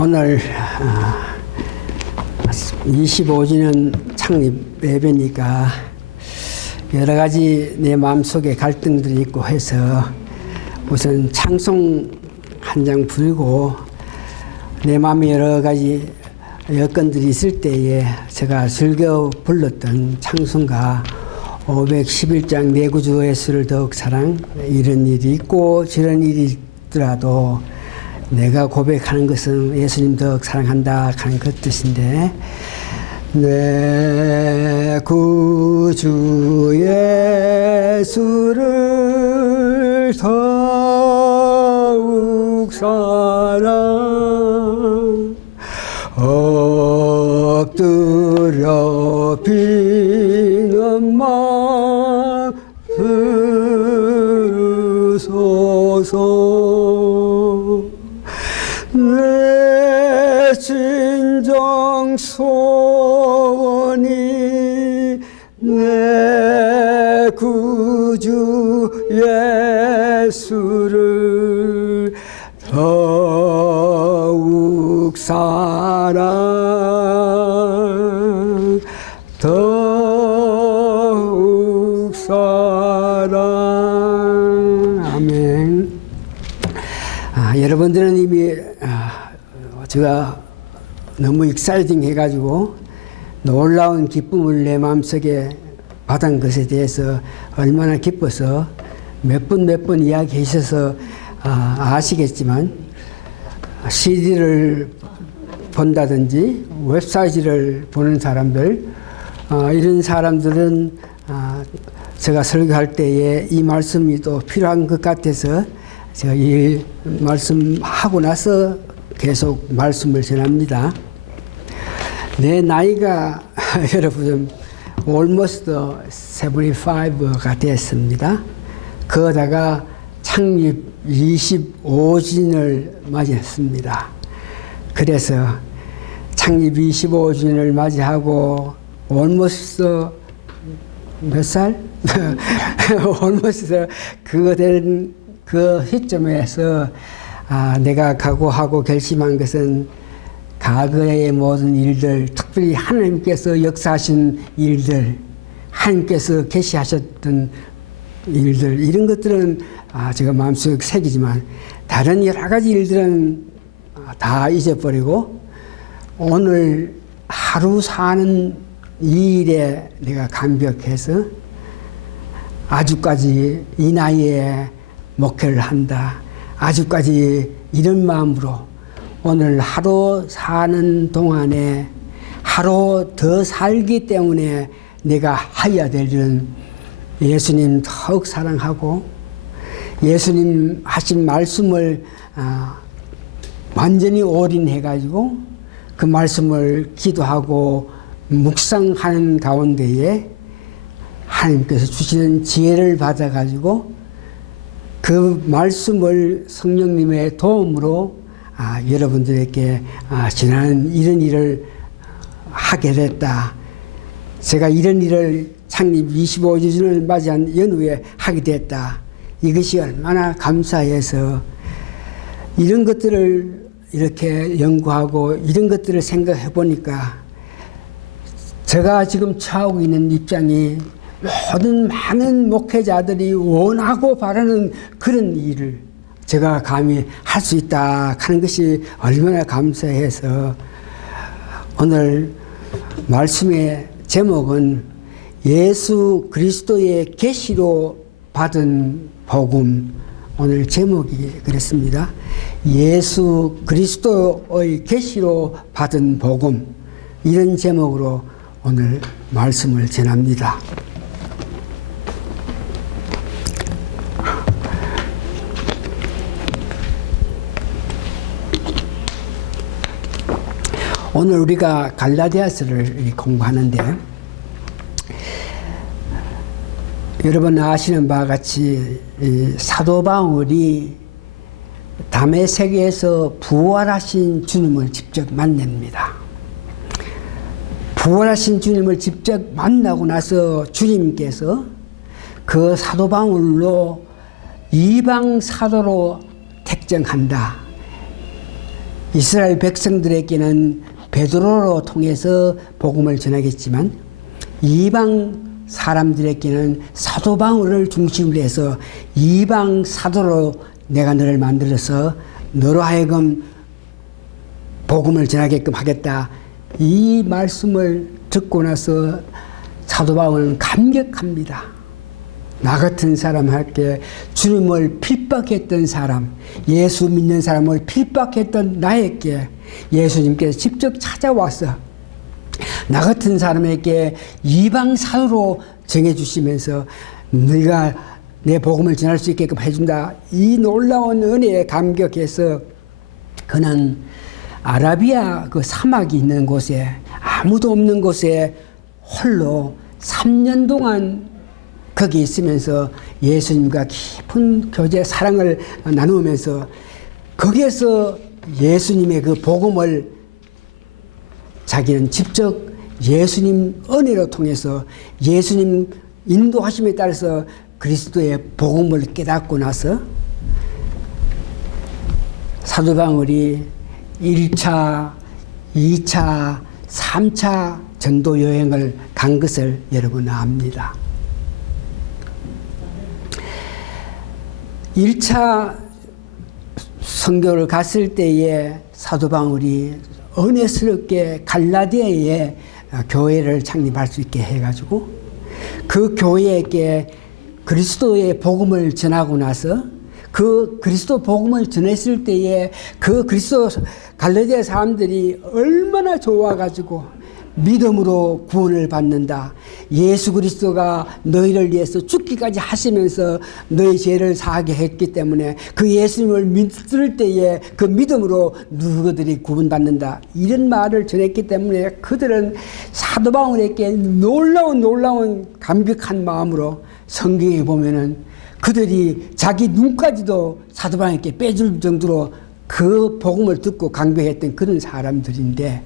오늘 25주년 창립 예배니까 여러 가지 내 마음속에 갈등들이 있고 해서 우선 찬송 한 장 부르고 내 마음에 여러 가지 여건들이 있을 때에 제가 즐겨 불렀던 찬송가 511장 내 구주 예수를 더욱 사랑, 이런 일이 있고 저런 일이 있더라도 내가 고백하는 것은 예수님 더욱 사랑한다 하는 그 뜻인데, 내 구주 예수를 더욱 사랑, 엎드려 비는 마음 들으소서. 내 진정 소원이 내 구주 예수를 더욱 사랑, 더욱 사랑. 아멘. 여러분들은 이미 제가 너무 익사이팅 해가지고 놀라운 기쁨을 내 마음속에 받은 것에 대해서 얼마나 기뻐서 몇 번 이야기해 주셔서 아시겠지만, CD를 본다든지 웹사이트를 보는 사람들, 이런 사람들은 제가 설교할 때에 이 말씀이 또 필요한 것 같아서 제가 이 말씀하고 나서 계속 말씀을 전합니다. 내 나이가 여러분 almost 75가 됐습니다. 그러다가 창립 25주년을 맞이했습니다. 그래서 창립 25주년을 맞이하고 almost 몇 살? almost 그거 된 그 시점에서 내가 각오하고 결심한 것은 과거의 모든 일들, 특별히 하나님께서 역사하신 일들, 하나님께서 계시하셨던 일들, 이런 것들은 제가 마음속에 새기지만 다른 여러 가지 일들은 다 잊어버리고 오늘 하루 사는 이 일에 내가 감격해서 아주까지 이 나이에 목회를 한다, 아주까지 이런 마음으로 오늘 하루 사는 동안에 하루 더 살기 때문에 내가 해야 될 일은 예수님 더욱 사랑하고 예수님 하신 말씀을 완전히 올인해가지고 그 말씀을 기도하고 묵상하는 가운데에 하나님께서 주시는 지혜를 받아가지고 그 말씀을 성령님의 도움으로 여러분들에게 지나는 이런 일을 하게 됐다. 제가 이런 일을 창립 25주년을 맞이한 연후에 하게 됐다. 이것이 얼마나 감사해서 이런 것들을 이렇게 연구하고 이런 것들을 생각해 보니까 제가 지금 처하고 있는 입장이 모든 많은 목회자들이 원하고 바라는 그런 일을 제가 감히 할 수 있다 하는 것이 얼마나 감사해서 오늘 말씀의 제목은 예수 그리스도의 계시로 받은 복음, 오늘 제목이 그랬습니다. 예수 그리스도의 계시로 받은 복음, 이런 제목으로 오늘 말씀을 전합니다. 오늘 우리가 갈라디아서를 공부하는데, 여러분 아시는 바와 같이 사도 바울이 다메섹에서 부활하신 주님을 직접 만납니다. 부활하신 주님을 직접 만나고 나서 주님께서 그 사도 바울로 이방 사도로 택정한다. 이스라엘 백성들에게는 베드로로 통해서 복음을 전하겠지만 이방 사람들에게는 사도 바울을 중심으로 해서 이방 사도로 내가 너를 만들어서 너로 하여금 복음을 전하게끔 하겠다. 이 말씀을 듣고 나서 사도 바울은 감격합니다. 나 같은 사람에게 주님을 핍박했던 사람, 예수 믿는 사람을 핍박했던 나에게 예수님께서 직접 찾아와서 나 같은 사람에게 이방 사도로 정해주시면서 네가 내 복음을 전할 수 있게끔 해준다. 이 놀라운 은혜에 감격해서 그는 아라비아 그 사막이 있는 곳에 아무도 없는 곳에 홀로 3년 동안 거기 있으면서 예수님과 깊은 교제 사랑을 나누면서 거기에서 예수님의 그 복음을 자기는 직접 예수님 은혜로 통해서 예수님 인도하심에 따라서 그리스도의 복음을 깨닫고 나서 사도 바울이 1차, 2차, 3차 전도 여행을 간 것을 여러분 압니다. 1차 선교를 갔을 때에 사도 바울이 은혜스럽게 갈라디아에 교회를 창립할 수 있게 해가지고 그 교회에게 그리스도의 복음을 전하고 나서 그 그리스도 복음을 전했을 때에 그 그리스도 갈라디아 사람들이 얼마나 좋아가지고 믿음으로 구원을 받는다. 예수 그리스도가 너희를 위해서 죽기까지 하시면서 너희 죄를 사하게 했기 때문에 그 예수님을 믿을 때에 그 믿음으로 누구들이 구원받는다. 이런 말을 전했기 때문에 그들은 사도 바울에게 놀라운 감격한 마음으로 성경에 보면은 그들이 자기 눈까지도 사도 바울에게 빼줄 정도로 그 복음을 듣고 감격했던 그런 사람들인데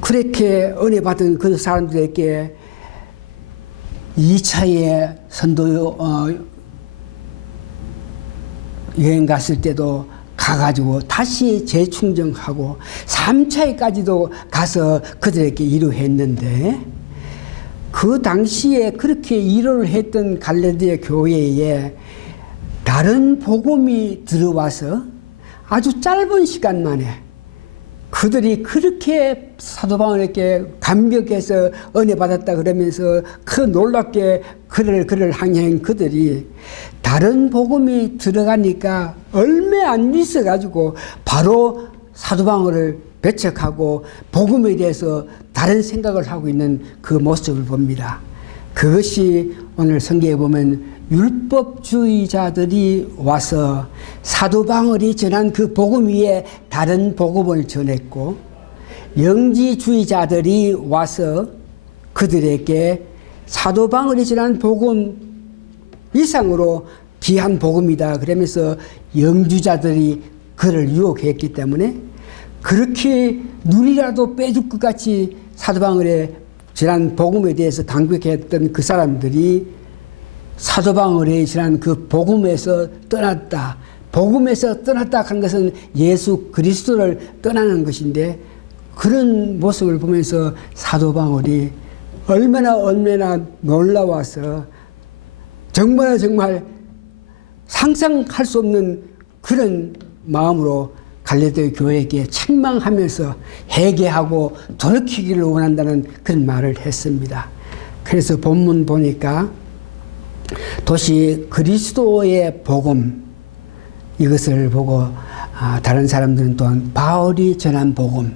그렇게 은혜 받은 그 사람들에게 2차에 선도 여행 갔을 때도 가가지고 다시 재충전하고 3차에까지도 가서 그들에게 위로했는데 그 당시에 그렇게 위로를 했던 갈라디아 교회에 다른 복음이 들어와서 아주 짧은 시간 만에 그들이 그렇게 사도 바울에게 감격해서 은혜 받았다 그러면서 그 놀랍게 그를 항해한 그들이 다른 복음이 들어가니까 얼마 안 있어가지고 바로 사도 바울을 배척하고 복음에 대해서 다른 생각을 하고 있는 그 모습을 봅니다. 그것이 오늘 성경에 보면 율법주의자들이 와서 사도 바울이 전한 그 복음 위에 다른 복음을 전했고 영지주의자들이 와서 그들에게 사도 바울이 전한 복음 이상으로 귀한 복음이다 그러면서 영주자들이 그를 유혹했기 때문에 그렇게 눈이라도 빼줄 것 같이 사도 바울의 전한 복음에 대해서 강력했던 그 사람들이 사도 바울이 전한 그 복음에서 떠났다. 복음에서 떠났다 하는 것은 예수 그리스도를 떠나는 것인데 그런 모습을 보면서 사도 바울이 얼마나 놀라워서 정말 상상할 수 없는 그런 마음으로 갈라디아 교회에게 책망하면서 회개하고 돌이키기를 원한다는 그런 말을 했습니다. 그래서 본문 보니까 도시 그리스도의 복음 이것을 보고 다른 사람들은 또한 바울이 전한 복음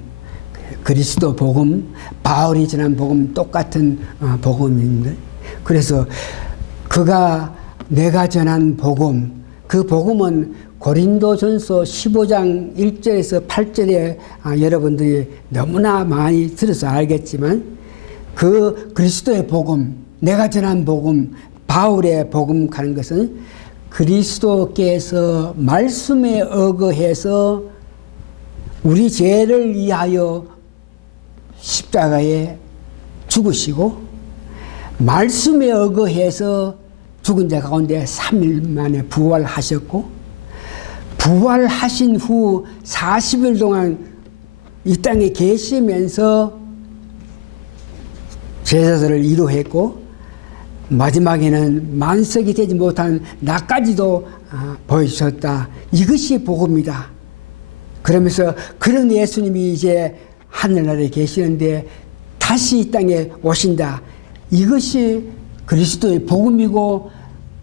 그리스도 복음 바울이 전한 복음 똑같은 복음인데 그래서 그가 내가 전한 복음 그 복음은 고린도전서 15장 1절에서 8절에 여러분들이 너무나 많이 들어서 알겠지만 그 그리스도의 복음 내가 전한 복음 바울의 복음 가는 것은 그리스도께서 말씀에 의거해서 우리 죄를 위하여 십자가에 죽으시고 말씀에 의거해서 죽은 자 가운데 3일 만에 부활하셨고 부활하신 후 40일 동안 이 땅에 계시면서 제자들을 위로했고 마지막에는 만석이 되지 못한 나까지도 보여주셨다. 이것이 복음이다. 그러면서 그런 예수님이 이제 하늘나라에 계시는데 다시 이 땅에 오신다. 이것이 그리스도의 복음이고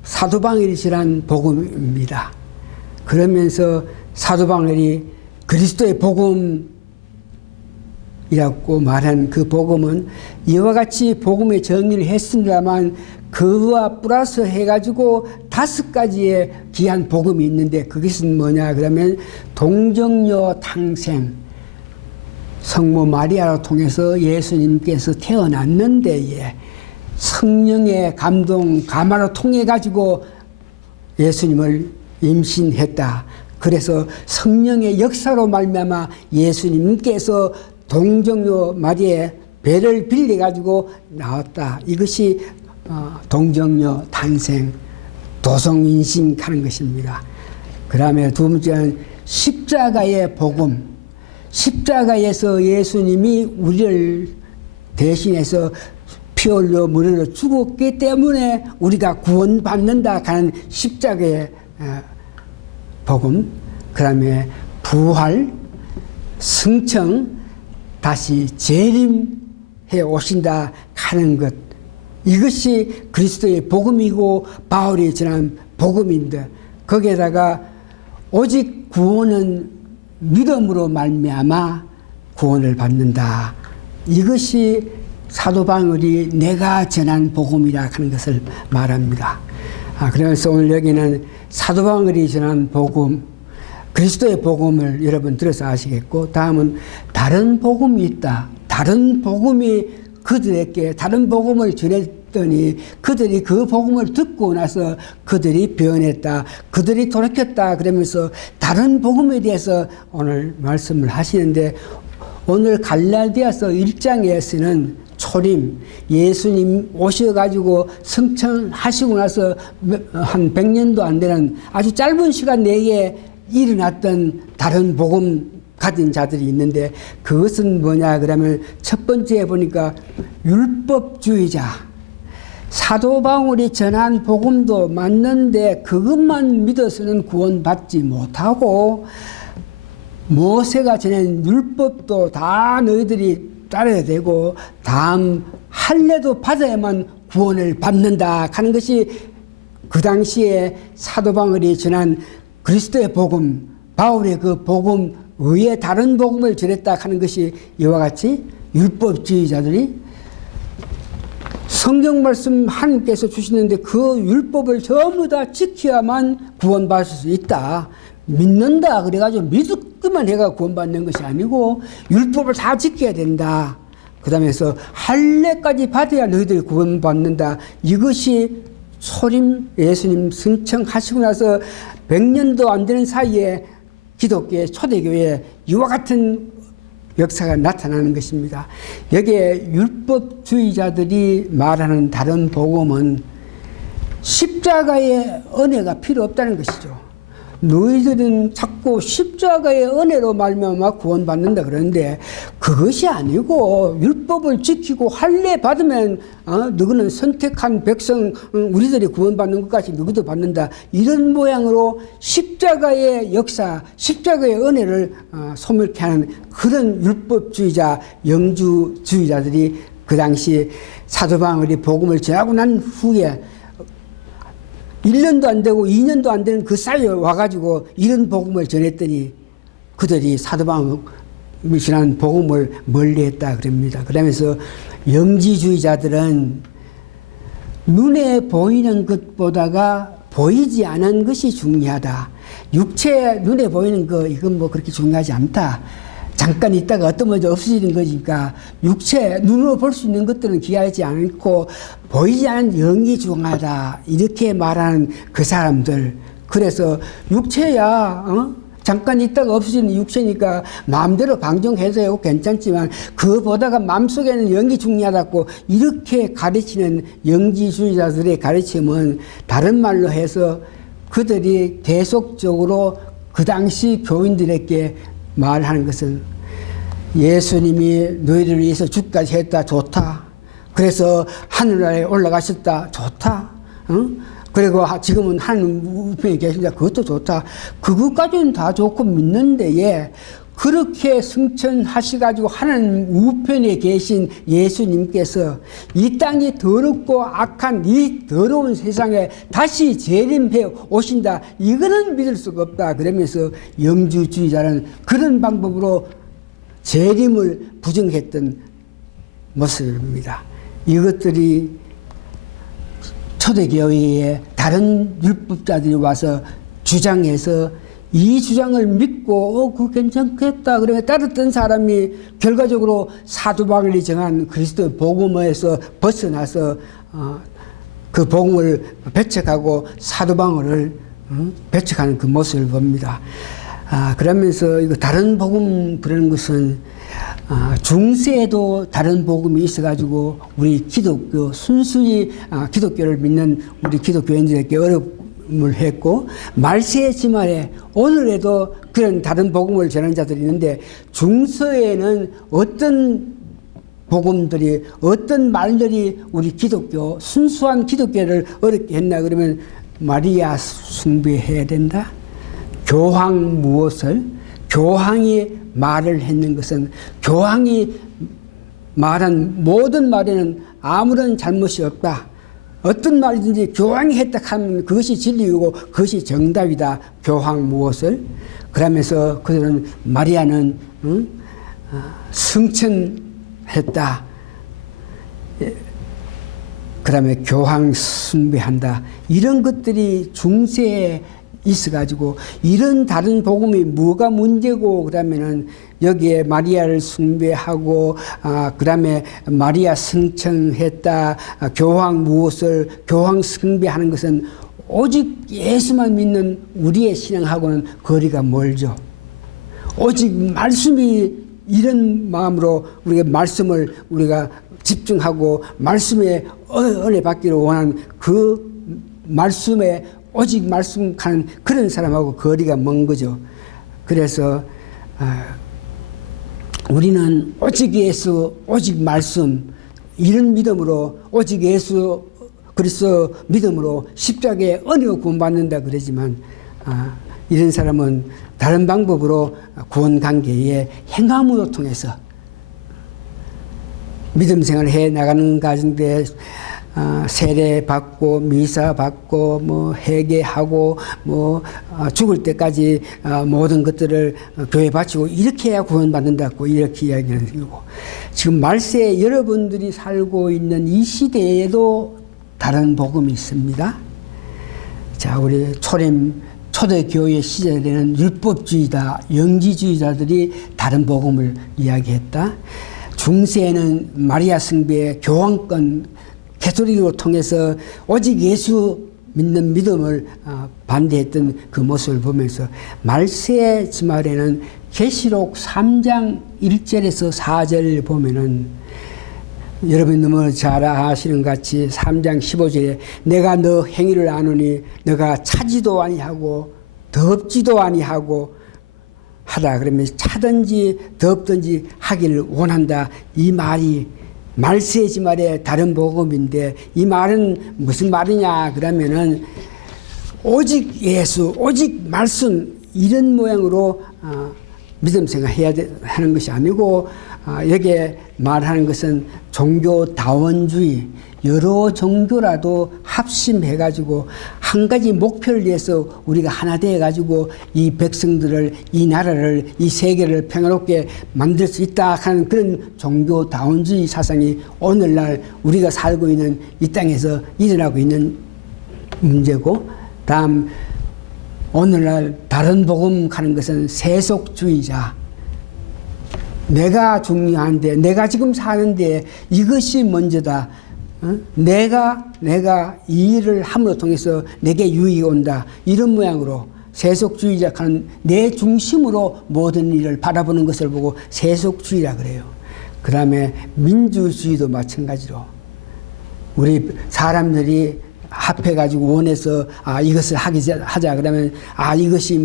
사도 바울이 전한 복음입니다. 그러면서 사도 바울이 그리스도의 복음이라고 말한 그 복음은 이와 같이 복음의 정의를 했습니다만 그와 플러스 해가지고 5가지의 귀한 복음이 있는데 그것은 뭐냐 그러면 동정녀 탕생, 성모 마리아를 통해서 예수님께서 태어났는 데에 성령의 감동 감화로 통해 가지고 예수님을 임신했다. 그래서 성령의 역사로 말미암아 예수님께서 동정녀 마리아의 배를 빌려 가지고 나왔다. 이것이 동정녀 탄생, 도성인신하는 것입니다. 그 다음에 두 번째는 십자가의 복음. 십자가에서 예수님이 우리를 대신해서 피 흘려 무료로 죽었기 때문에 우리가 구원받는다 하는 십자가의 복음. 그 다음에 부활, 승천, 다시 재림해 오신다 하는 것. 이것이 그리스도의 복음이고 바울이 전한 복음인데 거기에다가 오직 구원은 믿음으로 말미암아 구원을 받는다. 이것이 사도 바울이 내가 전한 복음이라 하는 것을 말합니다. 그래서 오늘 여기는 사도 바울이 전한 복음, 그리스도의 복음을 여러분 들어서 아시겠고 다음은 다른 복음이 있다. 다른 복음이 그들에게 다른 복음을 전했더니 그들이 그 복음을 듣고 나서 그들이 변했다. 그들이 돌이켰다. 그러면서 다른 복음에 대해서 오늘 말씀을 하시는데 오늘 갈라디아서 1장에서는 초림, 예수님 오셔가지고 성천하시고 나서 한 100년도 안 되는 아주 짧은 시간 내에 일어났던 다른 복음 가진 자들이 있는데 그것은 뭐냐 그러면 첫 번째 보니까 율법주의자. 사도 바울이 전한 복음도 맞는데 그것만 믿어서는 구원받지 못하고 모세가 전한 율법도 다 너희들이 따라야 되고 다음 할례도 받아야만 구원을 받는다 하는 것이 그 당시에 사도 바울이 전한 그리스도의 복음, 바울의 그 복음 의에 다른 복음을 전했다 하는 것이 이와 같이 율법주의자들이 성경 말씀 하나님께서 주시는데 그 율법을 전부 다 지켜야만 구원받을 수 있다. 믿는다 그래가지고 믿기만 해가 구원받는 것이 아니고 율법을 다 지켜야 된다. 그 다음에서 할례까지 받아야 너희들이 구원받는다. 이것이 소림 예수님 승천하시고 나서 100년도 안 되는 사이에 기독교의 초대교회에 이와 같은 역사가 나타나는 것입니다. 여기에 율법주의자들이 말하는 다른 복음은 십자가의 은혜가 필요 없다는 것이죠. 너희들은 자꾸 십자가의 은혜로 말미암아 구원받는다 그러는데 그것이 아니고 율법을 지키고 할례 받으면 너희는 선택한 백성 우리들이 구원받는 것까지 너희도 받는다. 이런 모양으로 십자가의 역사, 십자가의 은혜를 소멸케 하는 그런 율법주의자, 영주주의자들이 그 당시 사도 바울이 복음을 전하고 난 후에 1년도 안 되고 2년도 안 되는 그 사이에 와가지고 이런 복음을 전했더니 그들이 사도 바울이 전한 복음을 멀리했다 그럽니다. 그러면서 영지주의자들은 눈에 보이는 것보다가 보이지 않은 것이 중요하다. 육체 눈에 보이는 거 이건 뭐 그렇게 중요하지 않다. 잠깐 있다가 어떤 먼저 없어지는 거니까 육체 눈으로 볼 수 있는 것들은 귀하지 않고 보이지 않는 영이 중요하다. 이렇게 말하는 그 사람들. 그래서 육체야 잠깐 있다가 없어지는 육체니까 마음대로 방종해도 되고 괜찮지만 그보다가 마음속에는 영이 중요하다고 이렇게 가르치는 영지주의자들의 가르침은 다른 말로 해서 그들이 계속적으로 그 당시 교인들에게 말하는 것은 예수님이 너희를 위해서 죽까지 했다. 좋다. 그래서 하늘나라에 올라가셨다. 좋다. 응? 그리고 지금은 하늘 우편에 계신다. 그것도 좋다. 그것까지는 다 좋고 믿는데 그렇게 승천하셔가지고 하나님 우편에 계신 예수님께서 이 땅이 더럽고 악한 이 더러운 세상에 다시 재림해 오신다. 이거는 믿을 수가 없다. 그러면서 영주주의자는 그런 방법으로 재림을 부정했던 모습입니다. 이것들이 초대교회에 다른 율법자들이 와서 주장해서 이 주장을 믿고 그거 괜찮겠다 그러면 따랐던 사람이 결과적으로 사도바울이 정한 그리스도의 복음에서 벗어나서 그 복음을 배척하고 사도바울을 배척하는 그 모습을 봅니다. 그러면서 이거 다른 복음 그러는 것은 중세에도 다른 복음이 있어가지고 우리 기독교 순수히 기독교를 믿는 우리 기독교인들에게 어려움을 했고 말세의 지말에 오늘에도 그런 다른 복음을 전하는 자들이 있는데 중세에는 어떤 복음들이 어떤 말들이 우리 기독교 순수한 기독교를 어렵게 했나 그러면 마리아 숭배해야 된다. 교황 무엇을 교황이 말을 했는 것은 교황이 말한 모든 말에는 아무런 잘못이 없다. 어떤 말이든지 교황이 했다 하면 그것이 진리이고 그것이 정답이다. 교황 무엇을? 그러면서 그들은 마리아는 승천했다. 그 다음에 교황 숭배한다. 이런 것들이 중세에 있어가지고 이런 다른 복음이 뭐가 문제고 그러면은 여기에 마리아를 숭배하고 그다음에 마리아 승천했다 교황 무엇을 교황 숭배하는 것은 오직 예수만 믿는 우리의 신앙하고는 거리가 멀죠. 오직 말씀이 이런 마음으로 우리가 말씀을 우리가 집중하고 말씀에 은혜 받기를 원하는 그 말씀에 오직 말씀하는 그런 사람하고 거리가 먼 거죠. 그래서 우리는 오직 예수, 오직 말씀 이런 믿음으로 오직 예수 그리스도 믿음으로 십자가에 은혜로 구원받는다 그러지만 이런 사람은 다른 방법으로 구원 관계에 행함으로 통해서 믿음 생활을 해 나가는 가운데 세례 받고 미사 받고 뭐 회개하고 뭐 죽을 때까지 모든 것들을 교회 바치고 이렇게 해야 구원받는다고 이렇게 이야기하는 거고 지금 말세에 여러분들이 살고 있는 이 시대에도 다른 복음이 있습니다. 자, 우리 초대교회 시절에는 율법주의다, 영지주의자들이 다른 복음을 이야기했다. 중세에는 마리아 숭배, 교황권, 개토릭으로 통해서 오직 예수 믿는 믿음을 반대했던 그 모습을 보면서 말세의 지말에는 계시록 3장 1절에서 4절 보면은 여러분이 너무 잘 아시는 같이 3장 15절에 내가 너 행위를 아노니 너가 차지도 아니하고 덥지도 아니하고 하다 그러면 차든지 덥든지 하기를 원한다. 이 말이 말세의 지말에 다른 복음인데 이 말은 무슨 말이냐 그러면은 오직 예수 오직 말씀 이런 모양으로 믿음 생활해야 하는 것이 아니고 여기에 말하는 것은 종교다원주의 여러 종교라도 합심해가지고 한 가지 목표를 위해서 우리가 하나 되어가지고 이 백성들을 이 나라를 이 세계를 평화롭게 만들 수 있다 하는 그런 종교다원주의 사상이 오늘날 우리가 살고 있는 이 땅에서 일어나고 있는 문제고 다음 오늘날 다른 복음 가는 것은 세속주의자 내가 중요한데 내가 지금 사는데 이것이 먼저다. 내가 이 일을 함으로 통해서 내게 유익이 온다. 이런 모양으로 세속주의자는 내 중심으로 모든 일을 바라보는 것을 보고 세속주의라 그래요. 그 다음에 민주주의도 마찬가지로 우리 사람들이 합해가지고 원해서 이것을 하자 그러면 이것이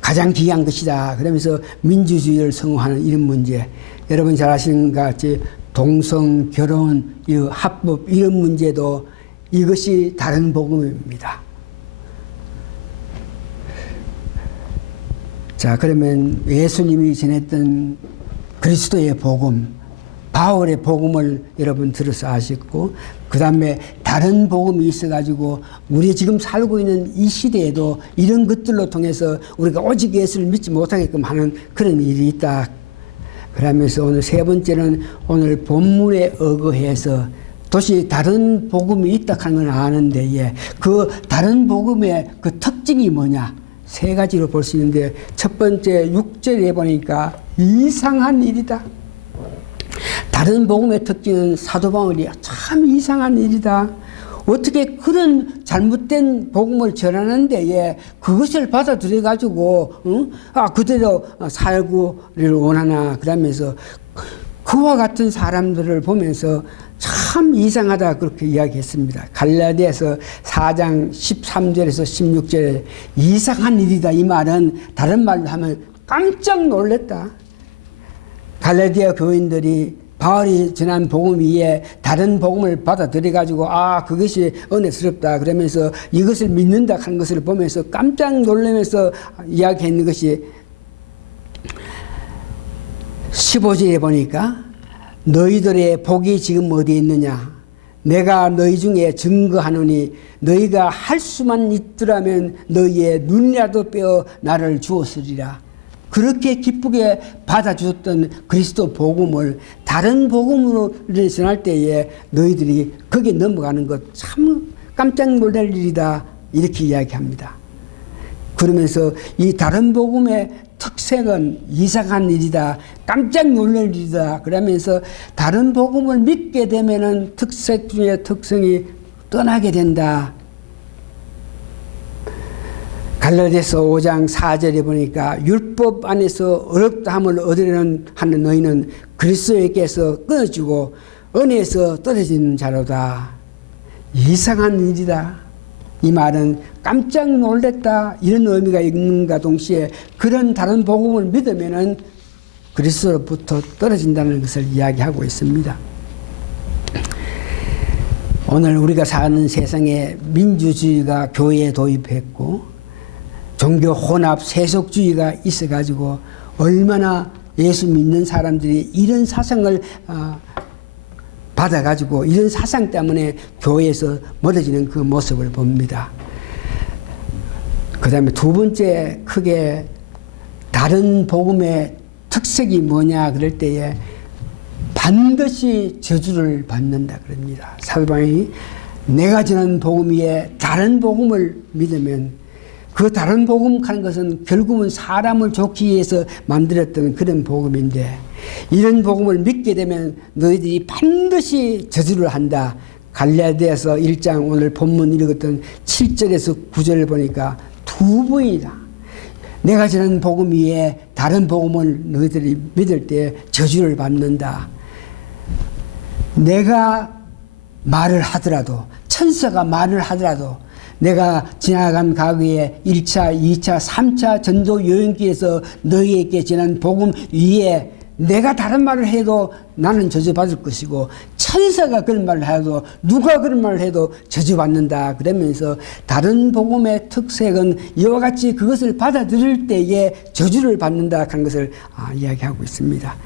가장 귀한 것이다 그러면서 민주주의를 성공하는 이런 문제. 여러분 잘 아시는 것 같이 동성, 결혼, 합법 이런 문제도 이것이 다른 복음입니다. 자, 그러면 예수님이 전했던 그리스도의 복음, 바울의 복음을 여러분 들어서 아셨고, 그 다음에 다른 복음이 있어가지고 우리 지금 살고 있는 이 시대에도 이런 것들로 통해서 우리가 오직 예수를 믿지 못하게끔 하는 그런 일이 있다. 그러면서 오늘 세 번째는 오늘 본문에 의거해서 도시 다른 복음이 있다 하는 건 아는데, 그 다른 복음의 그 특징이 뭐냐? 세 가지로 볼 수 있는데, 첫 번째 6절에 보니까 이상한 일이다. 다른 복음의 특징은 사도 바울이 참 이상한 일이다. 어떻게 그런 잘못된 복음을 전하는데 그것을 받아들여 가지고 그대로 살고를 원하나 그러면서 그와 같은 사람들을 보면서 참 이상하다 그렇게 이야기했습니다. 갈라디아서 4장 13절에서 16절에 이상한 일이다 이 말은 다른 말로 하면 깜짝 놀랐다. 갈라디아 교인들이 바울이 전한 복음 위에 다른 복음을 받아들여 가지고 그것이 은혜스럽다 그러면서 이것을 믿는다 하는 것을 보면서 깜짝 놀라면서 이야기했는 것이 15절에 보니까 너희들의 복이 지금 어디에 있느냐? 내가 너희 중에 증거하노니 너희가 할 수만 있더라면 너희의 눈이라도 빼어 나를 주었으리라. 그렇게 기쁘게 받아주었던 그리스도 복음을 다른 복음으로 전할 때에 너희들이 거기에 넘어가는 것 참 깜짝 놀랄 일이다 이렇게 이야기합니다. 그러면서 이 다른 복음의 특색은 이상한 일이다, 깜짝 놀랄 일이다 그러면서 다른 복음을 믿게 되면은 특색 중에 특성이 떠나게 된다. 갈라디아서 5장 4절에 보니까 율법 안에서 어렵다함을 얻으려는 하는 너희는 그리스도에게서 끊어지고 은혜에서 떨어지는 자로다. 이상한 일이다. 이 말은 깜짝 놀랐다 이런 의미가 있는가 동시에 그런 다른 복음을 믿으면은 그리스도로부터 떨어진다는 것을 이야기하고 있습니다. 오늘 우리가 사는 세상에 민주주의가 교회에 도입했고 종교 혼합 세속주의가 있어가지고 얼마나 예수 믿는 사람들이 이런 사상을 받아가지고 이런 사상 때문에 교회에서 멀어지는 그 모습을 봅니다. 그 다음에 두 번째 크게 다른 복음의 특색이 뭐냐 그럴 때에 반드시 저주를 받는다 그럽니다. 사도 바울이 내가 전한 복음 위에 다른 복음을 믿으면 그 다른 복음 하는 것은 결국은 사람을 좋기 위해서 만들었던 그런 복음인데 이런 복음을 믿게 되면 너희들이 반드시 저주를 한다. 갈라디아서 1장 오늘 본문 읽었던 7절에서 9절을 보니까 두 번이다. 내가 전한 복음 위에 다른 복음을 너희들이 믿을 때 저주를 받는다. 내가 말을 하더라도 천사가 말을 하더라도 내가 지나간 과거에 1차, 2차, 3차 전도 여행길에서 너희에게 전한 복음 위에 내가 다른 말을 해도 나는 저주받을 것이고 천사가 그런 말을 해도 누가 그런 말을 해도 저주받는다 그러면서 다른 복음의 특색은 이와 같이 그것을 받아들일 때에 저주를 받는다 하는 것을 이야기하고 있습니다.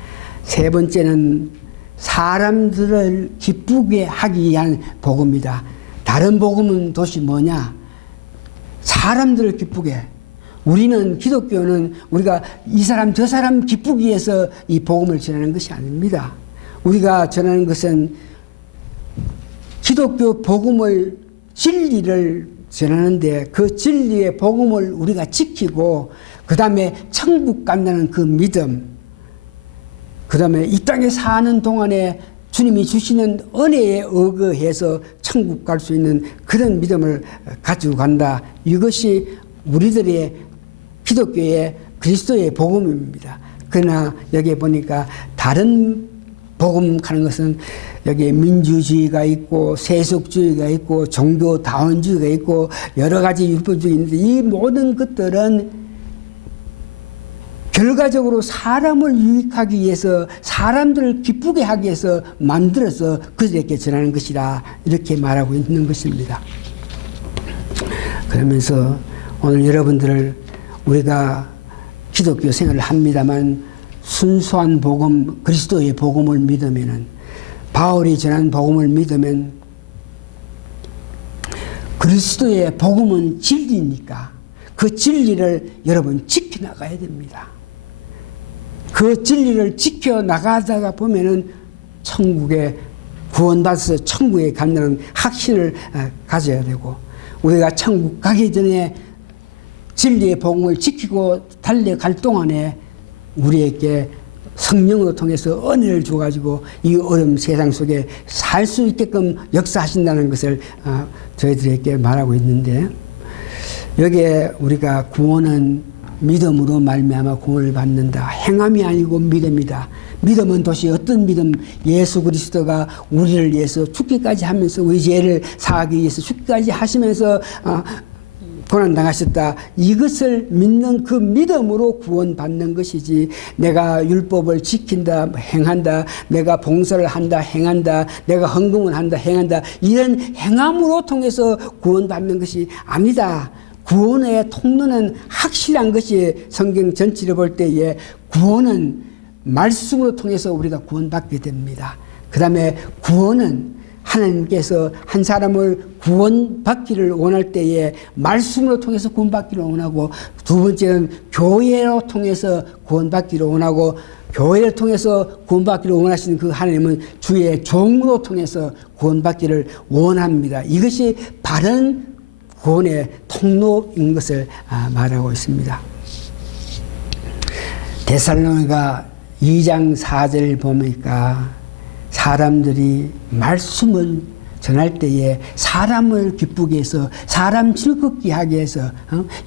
세 번째는 사람들을 기쁘게 하기 위한 복음이다. 다른 복음은 도대체 뭐냐? 사람들을 기쁘게. 우리는 기독교는 우리가 이 사람 저 사람 기쁘기 위해서 이 복음을 전하는 것이 아닙니다. 우리가 전하는 것은 기독교 복음을 진리를 전하는데 그 진리의 복음을 우리가 지키고 그 다음에 천국 간다는 그 믿음 그 다음에 이 땅에 사는 동안에 주님이 주시는 은혜에 의거해서 천국 갈 수 있는 그런 믿음을 가지고 간다. 이것이 우리들의 기독교의 그리스도의 복음입니다. 그러나 여기에 보니까 다른 복음 하는 것은 여기에 민주주의가 있고 세속주의가 있고 종교다원주의가 있고 여러 가지 율법주의가 있는데 이 모든 것들은 결과적으로 사람을 유익하기 위해서 사람들을 기쁘게 하기 위해서 만들어서 그들에게 전하는 것이다 이렇게 말하고 있는 것입니다. 그러면서 오늘 여러분들을 우리가 기독교 생활을 합니다만 순수한 복음 그리스도의 복음을 믿으면은 바울이 전한 복음을 믿으면 그리스도의 복음은 진리니까 그 진리를 여러분 지켜나가야 됩니다. 그 진리를 지켜나가다가 보면은 천국에 구원받아서 천국에 간다는 확신을 가져야 되고 우리가 천국 가기 전에 진리의 복음을 지키고 달려갈 동안에 우리에게 성령으로 통해서 은혜를 줘가지고 이 어려운 세상 속에 살 수 있게끔 역사하신다는 것을 저희들에게 말하고 있는데 여기에 우리가 구원은 믿음으로 말미암아 구원을 받는다. 행함이 아니고 믿음이다. 믿음은 도대체 어떤 믿음? 예수 그리스도가 우리를 위해서 죽기까지 하면서 우리 죄를 사하기 위해서 죽기까지 하시면서 고난당하셨다. 이것을 믿는 그 믿음으로 구원받는 것이지 내가 율법을 지킨다 행한다 내가 봉사를 한다 행한다 내가 헌금을 한다 행한다 이런 행함으로 통해서 구원받는 것이 아니다. 구원의 통로는 확실한 것이 성경 전체를 볼 때에 구원은 말씀으로 통해서 우리가 구원받게 됩니다. 그 다음에 구원은 하나님께서 한 사람을 구원받기를 원할 때에 말씀으로 통해서 구원받기를 원하고 두 번째는 교회로 통해서 구원받기를 원하고 교회를 통해서 구원받기를 원하시는 그 하나님은 주의 종으로 통해서 구원받기를 원합니다. 이것이 바른 구원의 통로인 것을 말하고 있습니다. 데살로니가 2장 4절을 보니까 사람들이 말씀을 전할 때에 사람을 기쁘게 해서 사람 즐겁게 하게 해서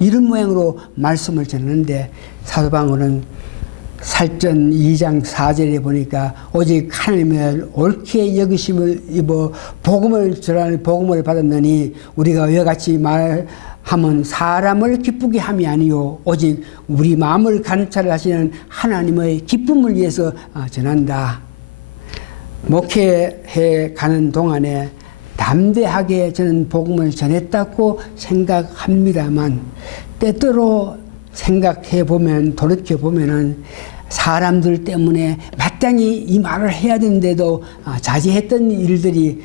이런 모양으로 말씀을 전하는데 사도 바울은 살전 2장 4절에 보니까 오직 하나님을 옳게 여기심을 입어 복음을 전하는 복음을 받았느니 우리가 이와 같이 말하면 사람을 기쁘게 함이 아니요 오직 우리 마음을 관찰하시는 하나님의 기쁨을 위해서 전한다. 목회해 가는 동안에 담대하게 저는 복음을 전했다고 생각합니다만 때때로 생각해 보면 돌이켜 보면은 사람들 때문에 마땅히 이 말을 해야 되는데도 자제했던 일들이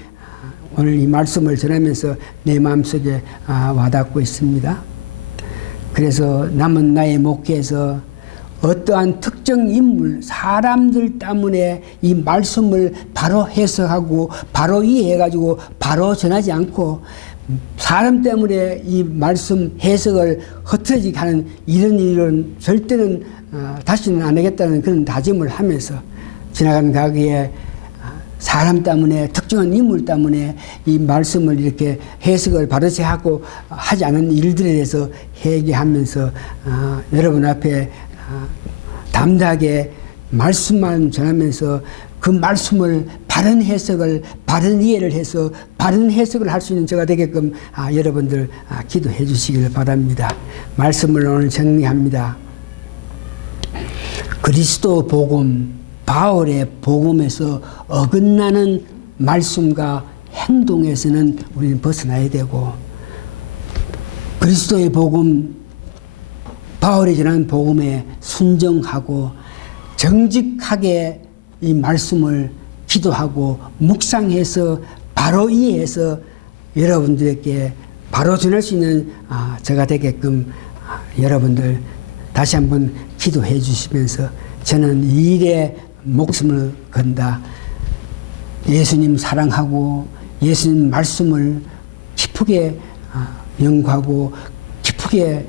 오늘 이 말씀을 전하면서 내 마음속에 와닿고 있습니다. 그래서 남은 나의 목회에서 어떠한 특정 인물, 사람들 때문에 이 말씀을 바로 해석하고 바로 이해해가지고 바로 전하지 않고 사람 때문에 이 말씀 해석을 흐트러지게 하는 이런 일은 절대는 다시는 안 하겠다는 그런 다짐을 하면서 지나가는 가기에 사람 때문에 특정한 인물 때문에 이 말씀을 이렇게 해석을 바르게 하고 하지 않은 일들에 대해서 회개하면서 여러분 앞에 담대하게 말씀만 전하면서 그 말씀을 바른 해석을 바른 이해를 해서 바른 해석을 할 수 있는 저가 되게끔 여러분들 기도해 주시기를 바랍니다. 말씀을 오늘 정리합니다. 그리스도 복음 바울의 복음에서 어긋나는 말씀과 행동에서는 우리는 벗어나야 되고 그리스도의 복음 바울이 전한 복음에 순종하고 정직하게 이 말씀을 기도하고 묵상해서 바로 이해해서 여러분들에게 바로 전할 수 있는 저가 되게끔 여러분들 다시 한번 기도해 주시면서 저는 이 일에 목숨을 건다. 예수님 사랑하고 예수님 말씀을 기쁘게 연구하고 기쁘게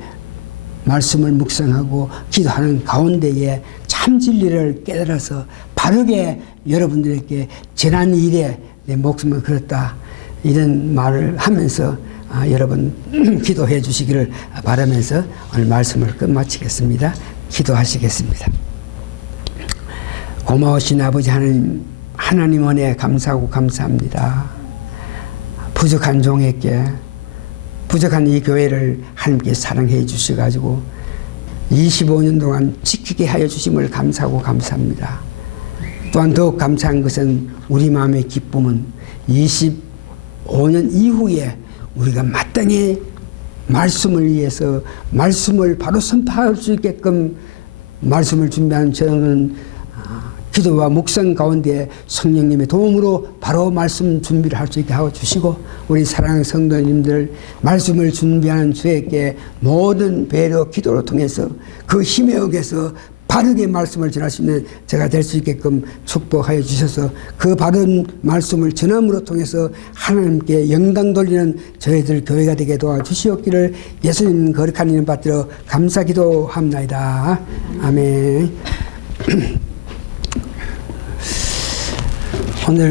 말씀을 묵상하고 기도하는 가운데에 참 진리를 깨달아서 바르게 여러분들에게 전한 일에 내 목숨을 걸었다. 이런 말을 하면서 여러분 기도해 주시기를 바라면서 오늘 말씀을 끝마치겠습니다. 기도하시겠습니다. 고마우신 아버지 하나님, 하나님 은혜에 감사하고 감사합니다. 부족한 종에게 부족한 이 교회를 하나님께 사랑해 주셔가지고 25년 동안 지키게 하여 주심을 감사하고 감사합니다. 또한 더욱 감사한 것은 우리 마음의 기쁨은 25년 이후에 우리가 마땅히 말씀을 위해서 말씀을 바로 선포할 수 있게끔 말씀을 준비한 저는 기도와 묵상 가운데 성령님의 도움으로 바로 말씀 준비를 할 수 있게 하고 주시고 우리 사랑하는 성도님들 말씀을 준비하는 주에게 모든 배려 기도를 통해서 그 힘에 의해서 바르게 말씀을 전할 수 있는 제가 될 수 있게끔 축복하여 주셔서 그 바른 말씀을 전함으로 통해서 하나님께 영광 돌리는 저희들 교회가 되게 도와주시옵기를 예수님 거룩한 이름 받들어 감사 기도합나이다. 아멘. 오늘